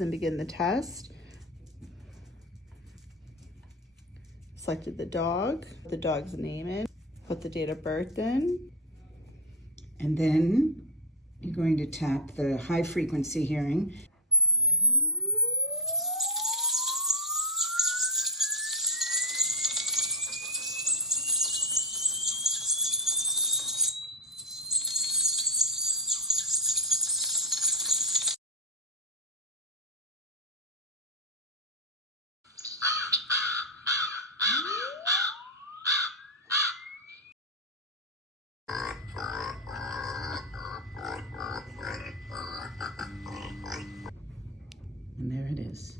and begin the test. Selected the dog's name in, put the date of birth in. And then you're going to tap the high frequency hearing. And there it is.